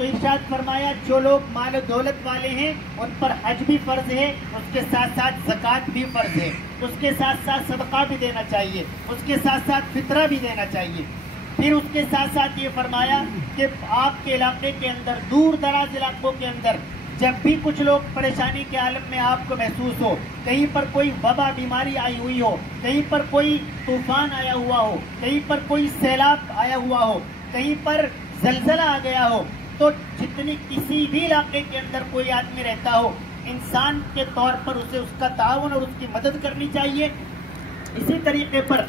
تو ارشاد فرمایا جو لوگ مال و دولت والے ہیں ان پر حج بھی فرض ہے، اس کے ساتھ ساتھ زکوٰۃ بھی فرض ہے، اس کے ساتھ ساتھ صدقہ بھی دینا چاہیے، اس کے ساتھ ساتھ فطرہ بھی دینا چاہیے۔ پھر اس کے ساتھ ساتھ یہ فرمایا کہ آپ کے علاقے کے اندر، دور دراز علاقوں کے اندر جب بھی کچھ لوگ پریشانی کے عالم میں آپ کو محسوس ہو، کہیں پر کوئی وبا بیماری آئی ہوئی ہو، کہیں پر کوئی طوفان آیا ہوا ہو، کہیں پر کوئی سیلاب آیا ہوا ہو، کہیں پر زلزلہ آ گیا ہو، تو جتنی کسی بھی علاقے کے اندر کوئی آدمی رہتا ہو، انسان کے طور پر اسے اس کا تعاون اور اس کی مدد کرنی چاہیے۔ اسی طریقے پر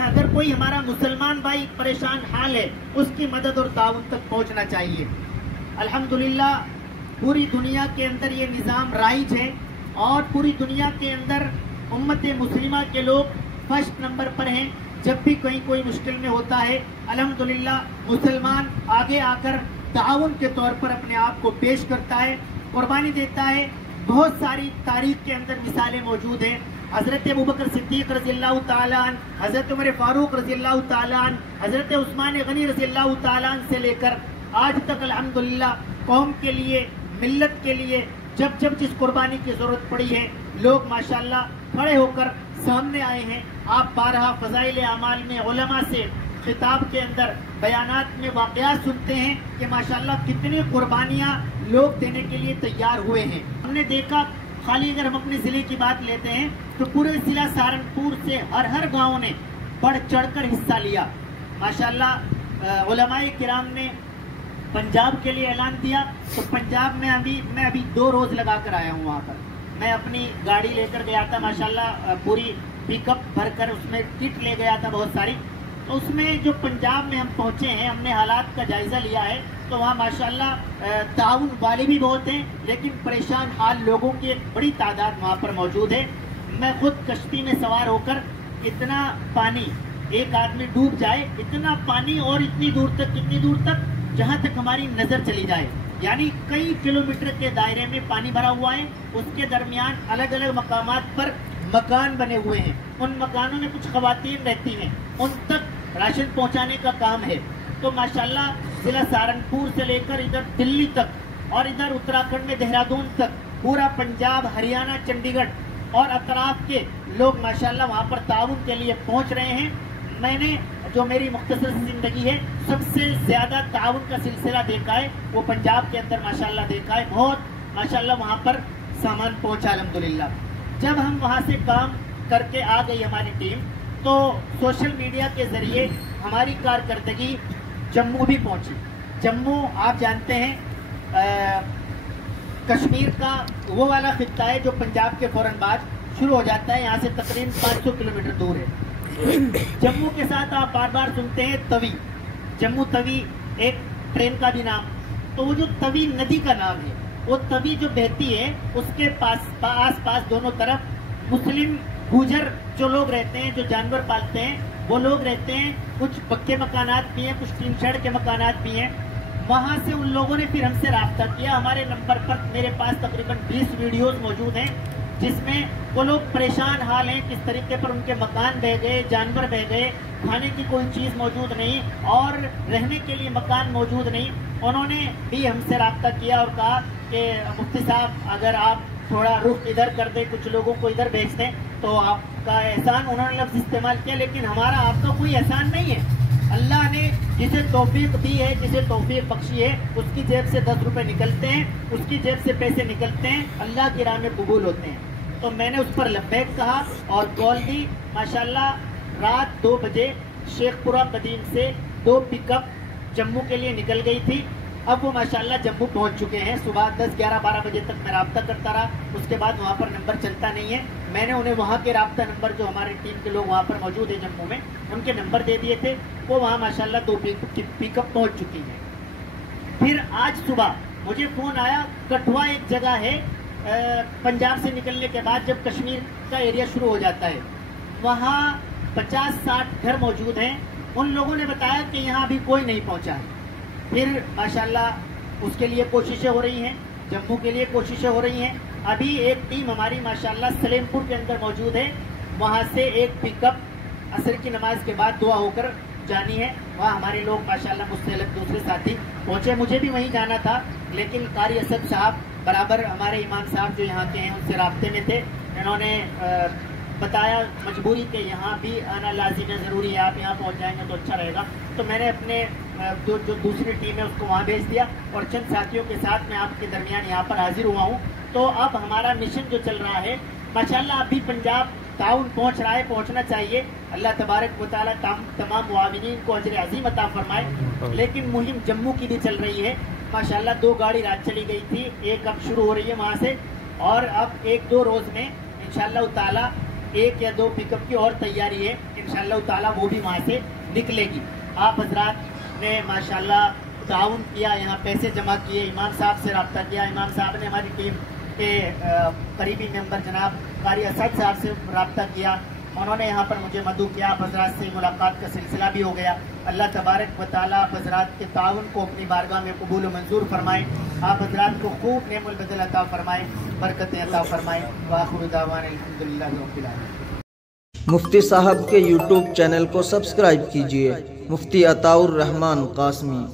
اگر کوئی ہمارا مسلمان بھائی پریشان حال ہے، اس کی مدد اور تعاون تک پہنچنا چاہیے۔ الحمدللہ پوری دنیا کے اندر یہ نظام رائج ہے، اور پوری دنیا کے اندر امت مسلمہ کے لوگ فرسٹ نمبر پر ہیں۔ جب بھی کہیں کوئی مشکل میں ہوتا ہے، الحمدللہ مسلمان آگے آ کر تعاون کے طور پر اپنے آپ کو پیش کرتا ہے، قربانی دیتا ہے۔ بہت ساری تاریخ کے اندر مثالیں موجود ہیں۔ حضرت ابوبکر صدیق رضی اللہ تعالیٰ عنہ، حضرت عمر فاروق رضی اللہ تعالیٰ عنہ، حضرت عثمان غنی رضی اللہ تعالیٰ عنہ سے لے کر آج تک الحمدللہ قوم کے لیے، ملت کے لیے جب جس قربانی کی ضرورت پڑی ہے، لوگ ماشاءاللہ کھڑے ہو کر سامنے آئے ہیں۔ آپ بارہا فضائل اعمال میں علماء سے خطاب کے اندر بیانات میں واقعات سنتے ہیں کہ ماشاءاللہ کتنی قربانیاں لوگ دینے کے لیے تیار ہوئے ہیں۔ ہم نے دیکھا، خالی اگر ہم اپنے ضلع کی بات لیتے ہیں تو پورے ضلع سہارنپور سے ہر گاؤں نے بڑھ چڑھ کر حصہ لیا۔ ماشاءاللہ علماء کرام نے پنجاب کے لیے اعلان دیا، تو پنجاب میں میں ابھی 2 روز لگا کر آیا ہوں وہاں پر۔ میں اپنی گاڑی لے کر گیا تھا، ماشاءاللہ پوری پک اپ بھر کر اس میں کٹ لے گیا تھا بہت ساری۔ تو اس میں جو پنجاب میں ہم پہنچے ہیں، ہم نے حالات کا جائزہ لیا ہے، تو وہاں ماشاءاللہ تعاون والے بھی بہت ہیں، لیکن پریشان حال لوگوں کی ایک بڑی تعداد وہاں پر موجود ہے۔ میں خود کشتی میں سوار ہو کر، اتنا پانی، ایک آدمی ڈوب جائے اتنا پانی، اور اتنی دور تک جہاں تک ہماری نظر چلی جائے، یعنی کئی کلومیٹر کے دائرے میں پانی بھرا ہوا ہے۔ اس کے درمیان الگ الگ مقامات پر مکان بنے ہوئے ہیں، ان مکانوں میں کچھ خواتین رہتی ہیں، ان تک راشن پہنچانے کا کام ہے۔ تو ماشاءاللہ ضلع سہارنپور سے لے کر ادھر دلی تک، اور ادھر اتراکھنڈ میں دہرادون تک، پورا پنجاب، ہریانہ، چنڈی گڑھ اور اطراف کے لوگ ماشاءاللہ وہاں پر تعاون کے لیے پہنچ رہے ہیں۔ میں نے جو میری مختصر زندگی ہے، سب سے زیادہ تعاون کا سلسلہ دیکھا ہے وہ پنجاب کے اندر ماشاءاللہ دیکھا ہے۔ بہت ماشاءاللہ وہاں پر سامان پہنچا الحمدللہ۔ جب ہم وہاں سے کام کر کے آ گئی ہماری ٹیم، تو سوشل میڈیا کے ذریعے ہماری کارکردگی جموں بھی پہنچی۔ جموں آپ جانتے ہیں کشمیر کا وہ والا خطہ ہے جو پنجاب کے فوراً بعد شروع ہو جاتا ہے، یہاں سے تقریباً 500 کلومیٹر دور ہے۔ جموں کے ساتھ آپ بار بار سنتے ہیں توی، جموں توی ایک ٹرین کا بھی نام، تو وہ جو توی ندی کا نام ہے، وہ توی جو بہتی ہے اس کے آس پاس دونوں طرف مسلم گوجر جو لوگ رہتے ہیں، جو جانور پالتے ہیں، وہ لوگ رہتے ہیں۔ کچھ پکے مکانات بھی ہیں، کچھ ٹین شیڈ کے مکانات بھی ہیں۔ وہاں سے ان لوگوں نے پھر ہم سے رابطہ کیا۔ ہمارے نمبر پر میرے پاس تقریباً 20 ویڈیوز موجود ہیں، جس میں وہ لوگ پریشان حال ہیں، کس طریقے پر ان کے مکان بہہ گئے، جانور بہہ گئے، کھانے کی کوئی چیز موجود نہیں، اور رہنے کے لیے مکان موجود نہیں۔ انہوں نے بھی ہم سے رابطہ کیا اور کہا کہ مفتی صاحب اگر آپ تھوڑا رخ ادھر کر دیں، کچھ لوگوں کو ادھر بھیج دیں تو آپ کا احسان، انہوں نے لفظ استعمال کیا، لیکن ہمارا آپ کا کوئی احسان نہیں ہے۔ اللہ نے جسے توفیق دی ہے، جسے توفیق بخشی ہے، اس کی جیب سے 10 روپے نکلتے ہیں، اس کی جیب سے پیسے نکلتے ہیں، اللہ کی راہ میں قبول ہوتے ہیں۔ تو میں نے اس پر لبیک کہا اور کال دی۔ ماشاءاللہ رات 2 بجے شیخ پورہ قدیم سے 2 پک اپ جموں کے لیے نکل گئی تھی۔ اب وہ ماشاءاللہ جموں پہنچ چکے ہیں۔ صبح 10، 11، 12 بجے تک میں رابطہ کرتا رہا، اس کے بعد وہاں پر نمبر چلتا نہیں ہے۔ میں نے انہیں وہاں کے رابطہ نمبر جو ہماری ٹیم کے لوگ وہاں پر موجود ہیں جموں میں، ان کے نمبر دے دیے تھے، وہ وہاں ماشاءاللہ 2 پک اپ پہنچ چکی ہیں۔ پھر آج صبح مجھے فون آیا، کٹھوا ایک جگہ ہے پنجاب سے نکلنے کے بعد جب کشمیر کا ایریا شروع ہو جاتا ہے، وہاں 50-60 گھر موجود ہیں۔ ان لوگوں نے بتایا کہ یہاں ابھی کوئی نہیں پہنچا ہے۔ پھر ماشاءاللہ اس کے لیے کوششیں ہو رہی ہیں، جموں کے لیے کوششیں ہو رہی ہیں۔ ابھی ایک ٹیم ہماری ماشاءاللہ سلیم پور کے اندر موجود ہے، وہاں سے ایک پک اپ عصر کی نماز کے بعد دعا ہو کر جانی ہے وہاں ہمارے لوگ ماشاءاللہ مجھ سے الگ دوسرے ساتھی پہنچے. مجھے بھی وہیں جانا تھا لیکن قاری اسد صاحب برابر ہمارے امام صاحب جو یہاں کے ہیں ان سے رابطے میں تھے. انہوں نے بتایا مجبوری کہ یہاں بھی آنا لازم ہے, ضروری ہے, آپ یہاں پہنچ جائیں گے تو اچھا رہے گا. تو میں نے اپنے جو دوسری ٹیم ہے اس کو وہاں بھیج دیا اور چند ساتھیوں کے ساتھ میں آپ کے درمیان یہاں پر حاضر ہوا ہوں. تو اب ہمارا مشن جو چل رہا ہے ماشاءاللہ ابھی پنجاب تعاون پہنچ رہا ہے, پہنچنا چاہیے. اللہ تبارک و تعالیٰ تمام معاونین کو اجر عظیم عطا فرمائے. لیکن مہم جموں کی بھی چل رہی ہے ماشاءاللہ. 2 گاڑی رات چلی گئی تھی, ایک اب شروع ہو رہی ہے وہاں سے, اور اب 1-2 روز میں انشاءاللہ تعالیٰ 1 یا 2 پک اپ کی اور تیاری ہے انشاءاللہ تعالیٰ, وہ بھی وہاں سے نکلے گی. آپ حضرات نے ماشاءاللہ تعاون کیا, یہاں پیسے جمع کیے, امام صاحب سے رابطہ کیا. امام صاحب نے ہماری ٹیم کے قریبی ممبر جناب قاری اسد صاحب سے رابطہ کیا, انہوں نے یہاں پر مجھے مدعو کیا. آپ حضرات سے ملاقات کا سلسلہ بھی ہو گیا. اللہ تبارک و تعالیٰ آپ حضرات کے تعاون کو اپنی بارگاہ میں قبول و منظور فرمائے. آپ حضرات کو خوب نعم البدل عطا فرمائے, برکتیں عطا فرمائے. وآخر دعوانا الحمدللہ رب العالمین. مفتی صاحب کے یوٹیوب چینل کو سبسکرائب کیجئے. مفتی عطاء الرحمان قاسمی.